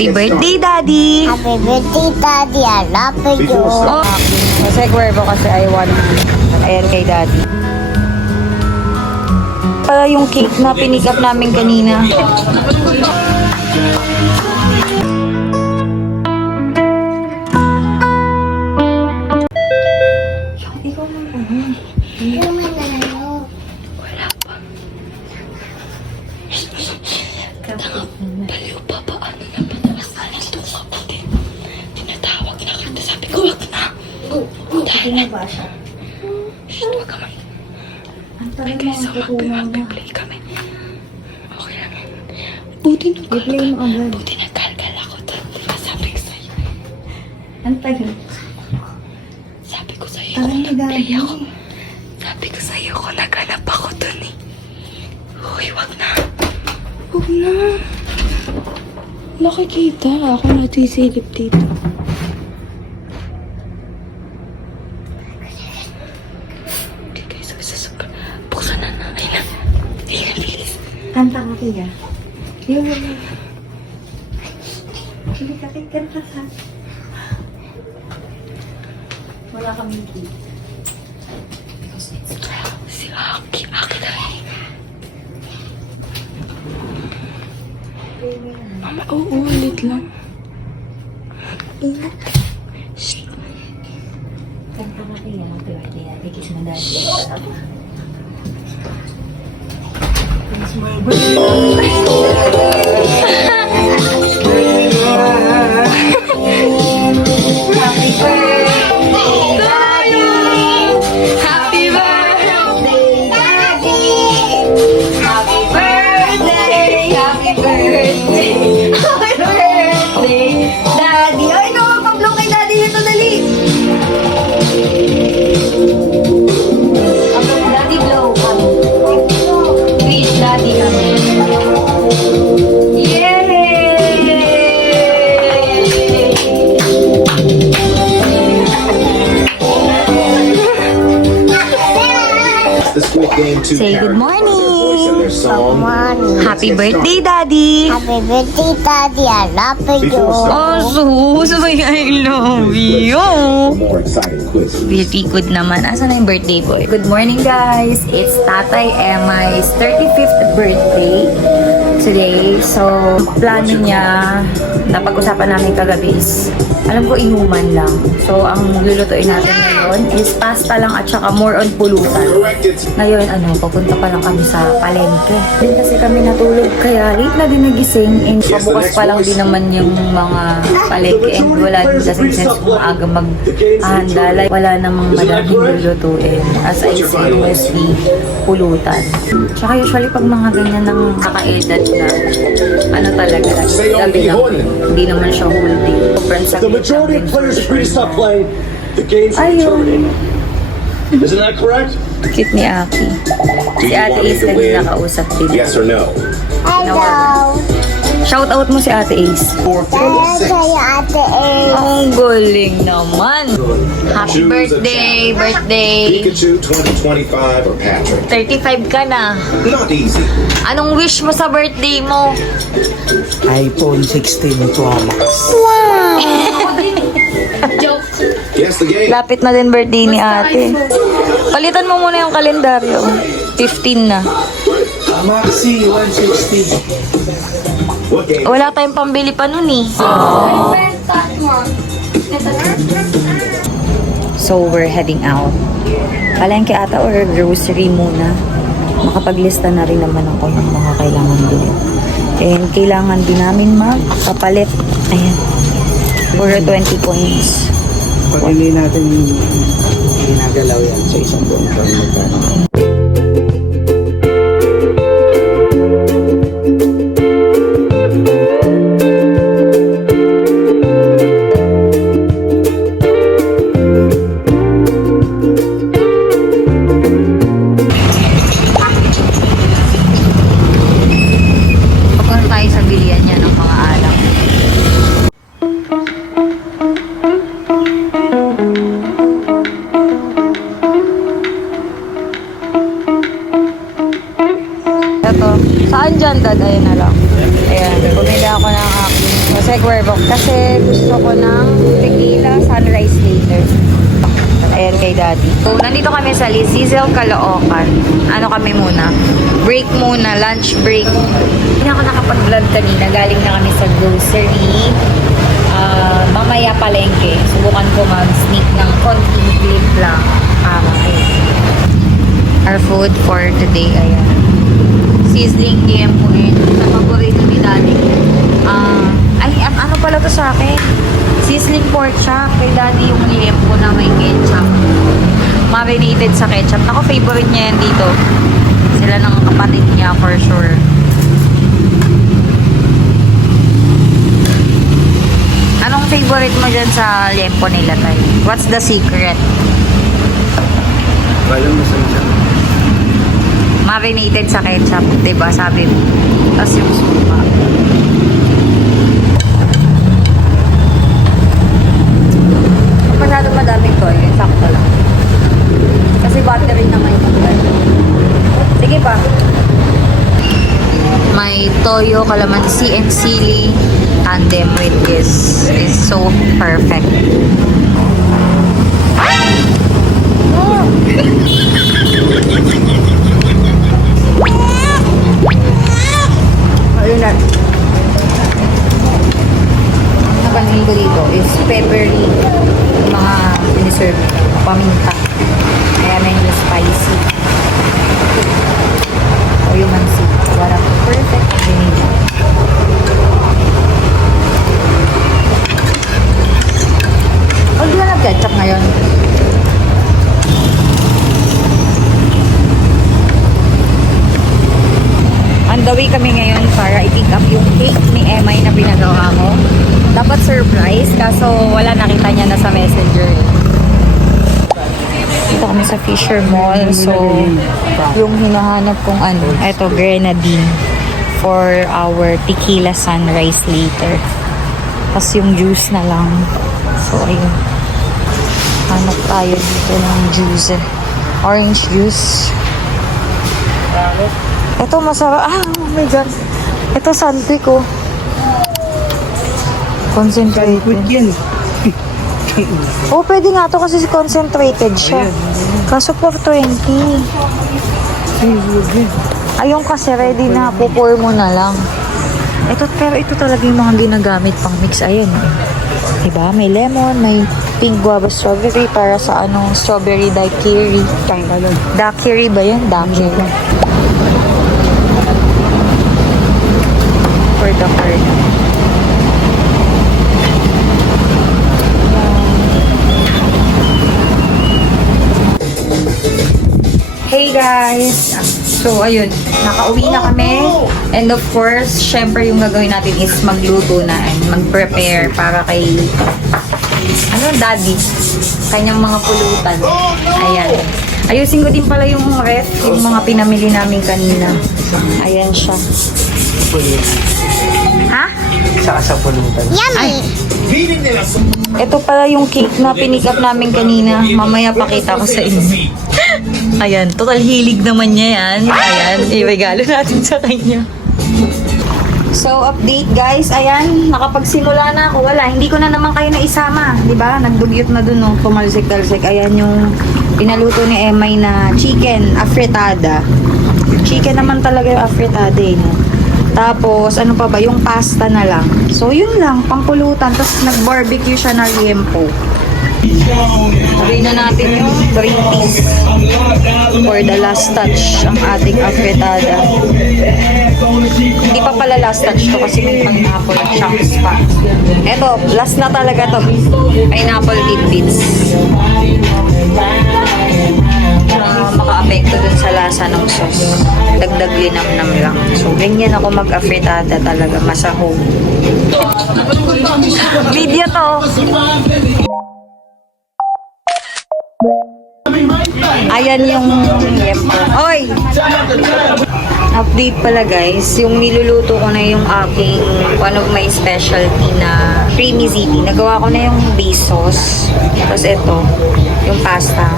Happy birthday, Daddy! Happy birthday, Daddy. I love you. Oh. Kasi Cuervo kasi I want. Ayan kay Daddy. Para yung cake na pinick up namin kanina. Wala pa. Baliw pa ba? Ano na ba? Nakasalas to kapatid. Tinatawag na kita. Sabi ko, wag na. Dahil na ba siya? Shit, wag ka man. Ay guys, mag-play kami. Okay lang. Buti nagkalgal ako doon. Diba sabi ko sa'yo? Ang tagal. Sabi ko sa'yo, nag-play ako. Sabi ko sa'yo, kung naghanap ako doon eh. Uy, wag na. Huwag na. Nakikita. Ako natisilip dito. Okay guys, buksan na na. Ayun na. Ayun, bilis. Kanta ka, Tia. Yung hindi ka kanta sa... Wala kaming key. Si Aki. Aki na. Mama, oo, ulit lang. Ingat. Shh. Kanta ka, Tia. Happy birthday. Happy kiss mo, Daddy. Happy birthday, Daddy. Happy birthday. Happy birthday. Happy birthday, Daddy. Ay, ikaw magpa-blow kay Daddy nito, dali. Daddy blow kami. Please, Daddy kami. Say good morning. Good morning. Happy birthday, Daddy. Happy birthday, Daddy. I love you. Oh, sabay I love you. Very good naman. Asan na yung birthday boy? Good morning, guys. It's Tatay Emma's 35th birthday today. So, plano niya, napag-usapan namin kagabi is, alam ko, inuman lang. So, ang lulutuin natin ngayon is pasta lang at saka more on pulutan. Ngayon, papunta pa lang kami sa palengke. Din kasi kami natulog, kaya late na din nagising. And pabukas pa lang din naman yung mga palengke. And wala din kasi since maaga maghahanda. Like, wala namang madaming lulutuin. As I say, mostly pulutan. Tsaka usually pag mga ganyan ng kakaedad na, talaga, gabi lang. Hindi naman siya whole day. Sobrang sakit. The majority of players are free to stop playing. The game's returning. Isn't that correct? Cute ni Aki. Si Ate Ace kanina nakausap din. Yes or no? Hello. Shout out mo si Ate Ace. Hello sa'yo, Ate A. Ang galing naman. Happy birthday, birthday. Pikachu 2025 or Patrick? 35 ka na. Not easy. Anong wish mo sa birthday mo? iPhone 16 Pro Max. Guess the game. Lapit na din birthday ni ate. Palitan mo muna yung kalendaryo. 15 na. Maxi 160. What game? Wala tayong pambili pa nun eh. So we're heading out. Palengke ata or grocery muna. Makapaglista na rin naman ako ng mga kailangan din. And kailangan din namin magpapalit. Ayan. For 20 coins. Pag hindi natin ginagalaw yan sa isang buwan pa magkano. Papunta tayo sa bilian niya ng mga alak. to. Saan dyan, Dad? Ayan na lang. Ayan, bumili ako ng aking Jose Cuervo kasi gusto ko ng tequila sunrise later. Ayan kay Daddy. So, nandito kami sa Lizizel, Caloocan. Ano kami muna? Break muna, lunch break. Hindi ako nakapag-vlog kanina. Galing na kami sa grocery. Mamaya palengke. Subukan ko mag-sneak ng konting clip lang. Our food for today, ayan. Sizzling liempo eh. Sa paborito ni Daddy. Ano pala to sa akin? Sizzling pork chop. Kay Daddy yung liempo na may ketchup. Marinated sa ketchup. Ako, favorite niya yan dito. Sila ng kapatid niya for sure. Anong favorite mo dyan sa liempo nila, Tay? What's the secret? Walang masarap. Marinated sa ketchup, diba? Sabi mo. Tapos yung suka. Masyado madaming ko eh. Sakto lang. Kasi battery naman yung sige pa. May toyo, calamansi, and sili tandem with this is so perfect. Ayun na. Ang napansin ko dito is peppery yung mga diniserve. Paminta. Kaya medyo spicy. O yung mansi. What a perfect combination. O, di na nag-ketchup ngayon. On the way kami ngayon para i-pick up yung cake ni Emay na pinagawa ko. Dapat surprise, kaso wala, nakita niya na sa messenger. Dito kami sa Fisher Mall. So, yung hinahanap kong eto, grenadine for our tequila sunrise later. Tapos yung juice na lang. So, ayun. Hanap tayo dito ng juice. Orange juice. Ito masarap. Oh my God. Ito santi ko. Concentrated. Oh, pwede nga to kasi concentrated siya. Kaso for 20. Ayun kasi ready na. Pupour mo na lang. Pero ito talaga yung mga ginagamit pang mix. Ayan. Diba? May lemon, may pink guava strawberry para sa strawberry daiquiri. Daiquiri ba yan? Daiquiri. For the card. Hey guys! So ayun, nakauwi na kami. And of course, syempre yung gagawin natin is magluto na and mag-prepare para kay Daddy. Kanyang mga pulutan. Ayan. Ayusin ko din pala yung ref, yung mga pinamili namin kanina. Ayan siya. Ha? Saka sa pulutan. Ay. Ito pala yung cake na pinick up namin kanina. Mamaya pakita ko sa inyo. Ayan, total hilig naman niya yan. Ayan, i-regalo natin sa kanya. So, update guys. Ayan, nakapagsimula na ako. Wala, hindi ko na naman kayo naisama. Diba? Nagdugyot na dun, no? Tumalsik-talsik. Ayan yung pinaluto ni Emay na chicken afritada. Chicken naman talaga yung afritada eh, no? Tapos, ano pa ba? Yung pasta na lang. So, yun lang. Pangpulutan. Tapos, nag-barbecue siya na liempo. Sabihin na natin yung green peas for the last touch ang ating afritada. Hindi pa pala last touch to kasi may pineapple chunks pa. Eto, last na talaga to. Pineapple tidbits. Maka-apekto dun sa lasa ng sauce. Dagdag linamnam lang. So, ganyan ako mag-afritada talaga. Masahog. Video to. Ayan yung liempo. Oy! Update pala guys, yung niluluto ko na yung aking one of my specialty na creamy ziti. Nagawa ko na yung base sauce. Tapos ito, yung pasta.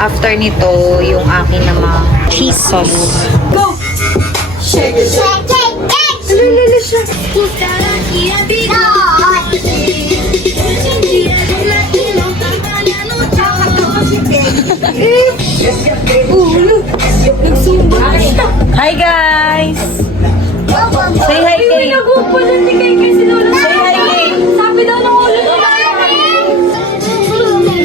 After nito, yung aking namang cheese sauce. Go! Lululu siya. Hi guys! Say hi kay. Say hi kay. Sabi daw ng ulo ng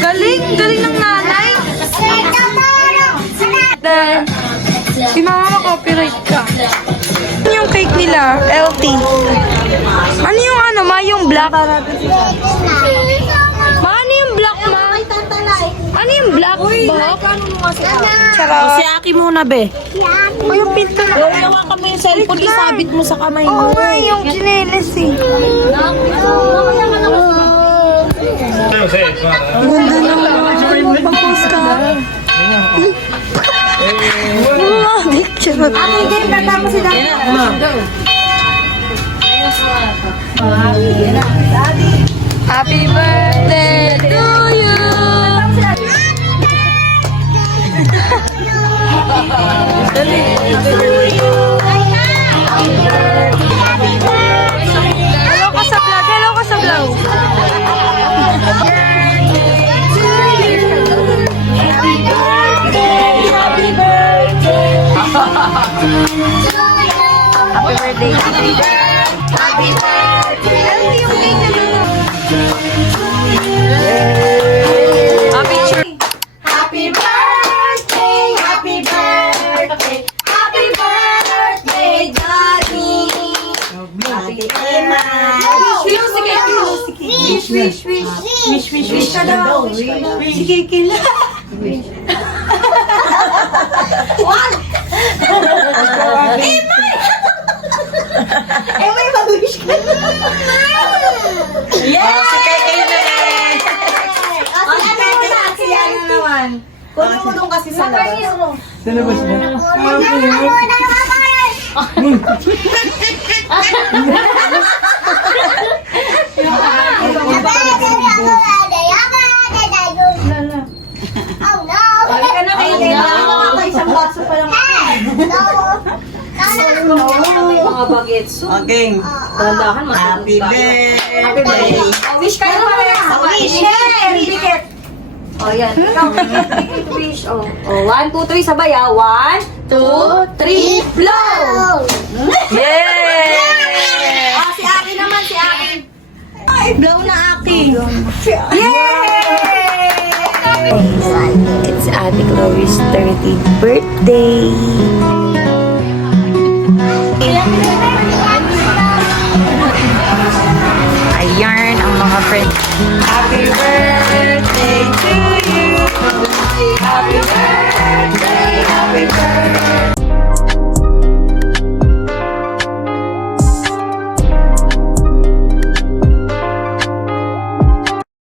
Galing! Galing ng nanay! Si mama copyright ka. Ano yung cake nila? LT. Ano yung ano ma? Yung black? Ma, ano yung black ma? Ano yung black box? Charot. Si Aki muna be. O yung pinto na. Gawa kami yung cellphone, isabit mo sa kamay Oo mo. nga, yung chinelas eh. Charot. Happy birthday to you! Hello ka sa vlog! Hello ka sa vlog! Happy birthday! Happy birthday! Happy birthday! Happy birthday! Happy birthday, Daddy! Happy Wish, wish, wish. Wish, wish, wish ka daw. Sige, kila. What? May mag-wish ka. Yeah! Si Kay na eh. Si ano naman. Kulong kasi sa labas. Sino ba siya? Halika na kayo. Nakakaisang baso pa lang. Mga bagets. Okay. Dandahan, Happy birthday. Wish kayo pa. Wish. Dikit. O yan. Ikaw, dikit wish. O, 1, 2, 3, sabay ah. 1, 2, 3, blow! Yay! Si Aki naman, si Aki. Ay, blow na Aki. Yay! It's Ate Chloe's 30th birthday. Ayan ang mga friends. Happy birthday!